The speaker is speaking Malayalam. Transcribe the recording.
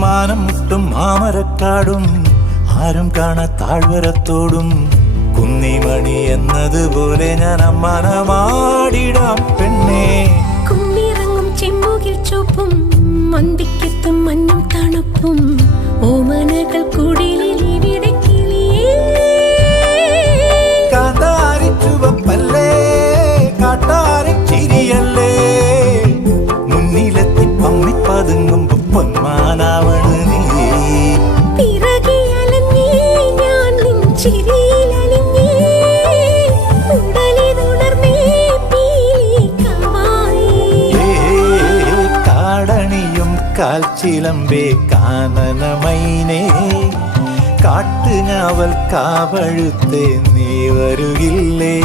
മാനം മുട്ടും മാമരക്കാടും ആരും കാണാ താഴ്വരത്തോടും കുന്നിമണി എന്നതുപോലെ ഞാൻ അമ്മാനമാടിടാം പെണ്ണേ. കുമ്മിറങ്ങും ചെമ്മുകിൽ ചുവപ്പും മന്തിക്കെത്തും മഞ്ഞും തണുപ്പും ഓമനകൾ കുടിലിൽ ഇവിടെ കിളിയേ. കാന്താരി ചുവപ്പല്ലേ കാട്ടാരി ചിരിയല്ലേ മുന്നിലെത്തി പമ്മി പതുങ്ങുമ്പോ പൊന്മാനാവണ് നീ. പിറകെ അലഞ്ഞേ ഞാൻ നിൻ ചിരിയിലലിഞ്ഞേ ഉടലിതുണർന്നേ പീലിക്കവായി. കാടണിയും കാൽച്ചിലമ്പേ കാനനമൈനേ കാട്ടുഞാവൽ കാവഴുത്തേ നീ വരുകില്ലേ.